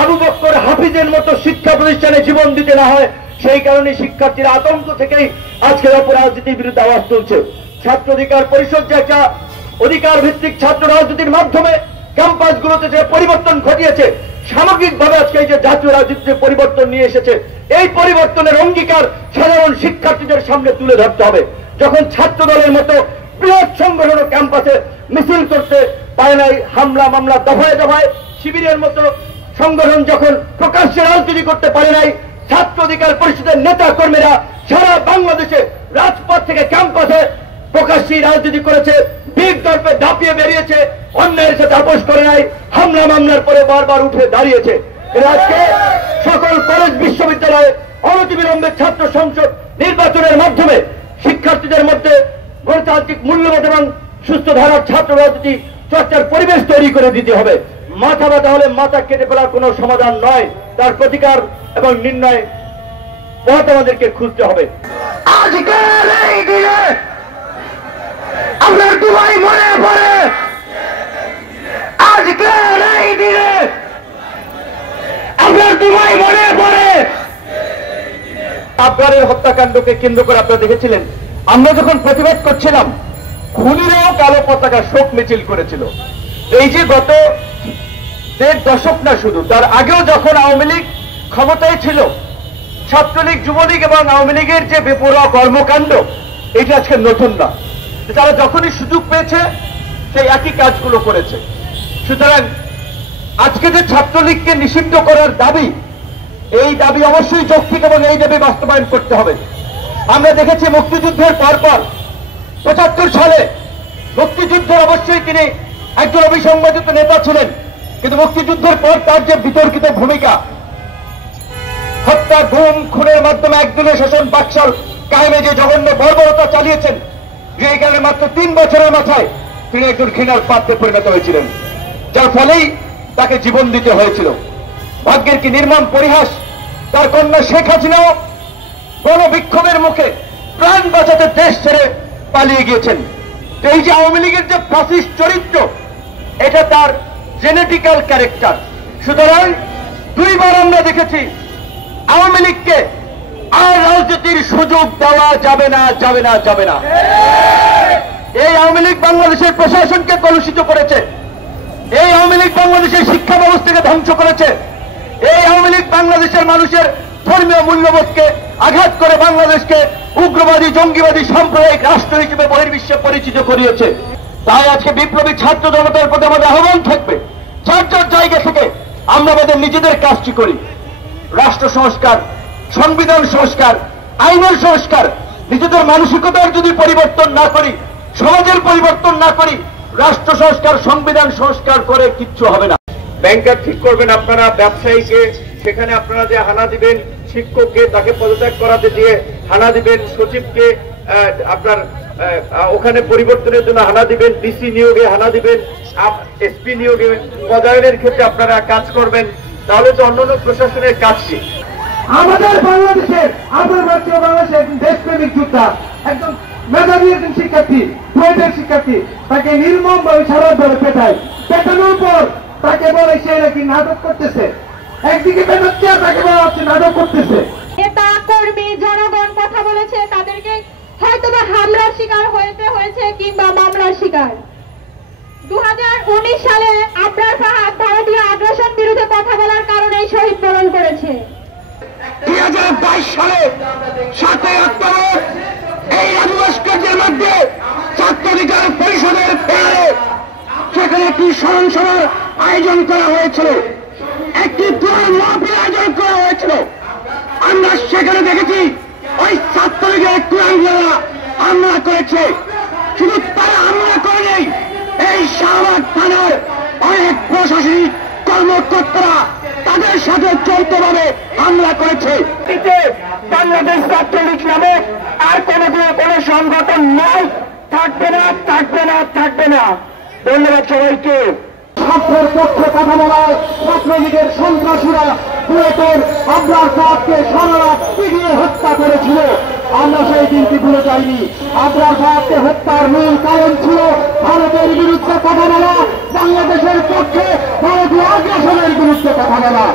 আবু বকর হাফিজের মতো শিক্ষা প্রতিষ্ঠানে জীবন দিতে না হয়, সেই কারণে শিক্ষার্থীরা আতঙ্ক থেকেই আজকের অপরাজনীতির বিরুদ্ধে আওয়াজ তুলছে। ছাত্র অধিকার পরিষদ যে একটা অধিকার ভিত্তিক ছাত্র রাজনীতির মাধ্যমে ক্যাম্পাসগুলোতে যে পরিবর্তন ঘটিয়েছে, সামগ্রিকভাবে আজকে এই যে জাতীয় রাজনীতিতে পরিবর্তন নিয়ে এসেছে, এই পরিবর্তনের অঙ্গীকার সাধারণ শিক্ষার্থীদের সামনে তুলে ধরতে হবে। যখন ছাত্র দলের মতো বৃহৎ সংগঠন ক্যাম্পাসে মিছিল করতে পারে নাই, হামলা মামলা দফায় দফায় শিবিরের মতো সংগঠন যখন প্রকাশ্যে রাজনীতি করতে পারে নাই, ছাত্র অধিকার পরিষদের নেতা কর্মীরা সারা বাংলাদেশে রাজপথ থেকে ক্যাম্পাসে প্রকাশ্যে রাজনীতি করেছে, বীর দর্পে দাপিয়ে বেরিয়েছে, অন্যায়ের সাথে আপোষ করে নাই, হামলা মামলার পরে বারবার উঠে দাঁড়িয়েছে। আজকে সকল কলেজ বিশ্ববিদ্যালয়ে অনতিবিলম্বে ছাত্র সংসদ নির্বাচনের মাধ্যমে শিক্ষার্থীদের মধ্যে গণতান্ত্রিক মূল্যবোধ এবং সুস্থ ধারার ছাত্র রাজনীতি চর্চার পরিবেশ তৈরি করে দিতে হবে। মাথা ব্যথা হলে মাথা কেটে ফেলার কোনো সমাধান নয়, তার প্রতিকার এবং নির্ণয় পথ আমাদেরকে খুঁজতে হবে। আজকের এই দিনে আপনার দুবাই মনে পড়ে, আজকের এই দিনে আপনার দুবাই মনে পড়ে। আফগানের হত্যাকাণ্ডকে কেন্দ্র করে আপনারা দেখেছিলেন, আমরা যখন প্রতিবাদ করছিলাম, খুনিরাও কালো পতাকা শোক মিছিল করেছিল। এই যে গত 1.5 দশক না, শুধু তার আগেও যখন আওয়ামী লীগ ক্ষমতায় ছিল, ছাত্রলীগ, যুবলীগ এবং আওয়ামী লীগের যে বেপরোয়া কর্মকাণ্ড, এটা আজকে নতুন না। তারা যখনই সুযোগ পেয়েছে সেই একই কাজগুলো করেছে। সুতরাং আজকে যে ছাত্রলীগকে নিষিদ্ধ করার দাবি, এই দাবি অবশ্যই যৌক্তিক এবং এই দাবি বাস্তবায়ন করতে হবে। আমরা দেখেছি মুক্তিযুদ্ধের পরপর 75 সালে মুক্তিযুদ্ধের অবশ্যই তিনি একজন অবিসংবাদিত নেতা ছিলেন, কিন্তু মুক্তিযুদ্ধের পর তার যে বিতর্কিত ভূমিকা, হত্যা, গুম, খুনের মাধ্যমে একদিনের শাসন বাকশাল কায়েমে যে জঘন্য বর্বরতা চালিয়েছেন, যে কারণে মাত্র 3 বছরের মাথায় তিনি একজন ঘৃণার পাত্রে পরিণত হয়েছিলেন, যার ফলেই তাকে জীবন দিতে হয়েছিল। ভাগ্যের কি নির্মম পরিহাস, তার কন্যা শেখ হাসিনাও গণবিক্ষোভের মুখে প্রাণ বাঁচাতে দেশ ছেড়ে পালিয়ে গিয়েছেন। এই যে আওয়ামী লীগের যে ফ্যাসিস্ট চরিত্র, এটা তার জেনেটিক্যাল ক্যারেক্টার। সুতরাং 2 বার আমরা দেখেছি আওয়ামী লীগকে আর রাজনীতির সুযোগ দেওয়া যাবে না, যাবে না, যাবে না। এই আওয়ামী লীগ বাংলাদেশের প্রশাসনকে কলুষিত করেছে, এই আওয়ামী লীগ বাংলাদেশের শিক্ষা ব্যবস্থাকে ধ্বংস করেছে, এই আওয়ামী লীগ বাংলাদেশের মানুষের ধর্মীয় মূল্যবোধকে আঘাত করে বাংলাদেশকে উগ্রবাদী, জঙ্গিবাদী, সাম্প্রদায়িক রাষ্ট্র হিসেবে বহির্বিশ্বে পরিচিত করিয়েছে। তাই আজকে বিপ্লবী ছাত্র জনতার প্রতি আমাদের আহ্বান থাকবে, যার যার জায়গা থেকে আমরা আমাদের নিজেদের কাজটি করি। রাষ্ট্র সংস্কার, সংবিধান সংস্কার, আইনের সংস্কার, নিজেদের মানসিকতার যদি পরিবর্তন না করি, সমাজের পরিবর্তন না করি, রাষ্ট্র সংস্কার, সংবিধান সংস্কার করে কিচ্ছু হবে না। ব্যাংকার ঠিক করবেন আপনারা, ব্যবসায়ীকে সেখানে আপনারা যে হানা দিবেন, শিক্ষককে তাকে পদত্যাগ করাতে দিয়ে হানা দিবেন, সচিবকে আপনার ওখানে পরিবর্তনের জন্য হানা দিবেন, ডিসি নিয়োগে হানা দিবেন, এসপি নিয়োগে পদায়নের ক্ষেত্রে আপনারা কাজ করবেন, তাহলে তো অন্যান্য প্রশাসনের কাজ কি? আমাদের বাংলাদেশের, আমার ভারতীয় বাংলাদেশের একজন দেশপ্রেমিক যোদ্ধা, একজন মেধাবী একজন শিক্ষার্থী, বুয়েটের শিক্ষার্থী, তাকে নির্মমভাবে সারাভাবে পেটানোর পর তাকে বলে সে নাকি নাটক করতেছে। একদিকে পেটাচ্ছে, তাকে বলা হচ্ছে নাটক করতেছে। নেতা কর্মী জনগণ কথা বলেছে, তাদেরকে হয়তোবা হামলার শিকার হয়েছে কিংবা মামলার শিকার। 2019 সালে আবরার ফাহাদ ভারতীয় আগ্রাসন বিরুদ্ধে কথা বলার কারণে শহীদ বরণ করেছে। 2022 সালে 7 অক্টোবর এই রাজভাস্কর্যের মধ্যে ছাত্র অধিকার পরিষদের পেয়ারে সেখানে একটি স্মরণ সভার আয়োজন করা হয়েছিল, একটি দোয়া মাহফিল আয়োজন করা হয়েছিল। আমরা সেখানে দেখেছি ওই ছাত্রলীগের কুলাঙ্গারা হামলা করেছে। শুধু তারা হামলা করেনি, এই শাহবাগ থানার অনেক প্রশাসনিক কর্মকর্তারা তাদের সাথে যৌথভাবে হামলা করেছে। বাংলাদেশ ছাত্রলীগ নামে আর কোন সংগঠন নয়, থাকবে না, থাকবে না, থাকবে না। ধন্যবাদ সবাইকে। ছাত্রের পক্ষে কথা বলায় ছাত্রলীগের সন্ত্রাসীরা বুয়েটের আবরার ফাহাদকে সারা রাত পিটিয়ে হত্যা করেছিল। আমরা সেই দিনটি ভুলে যাইনি। আবরার ফাহাদকে হত্যার মূল কারণ ছিল ভারতের বিরুদ্ধে কথা বলা, বাংলাদেশের পক্ষে ভারতীয় আগ্রাসনের বিরুদ্ধে কথা বলা।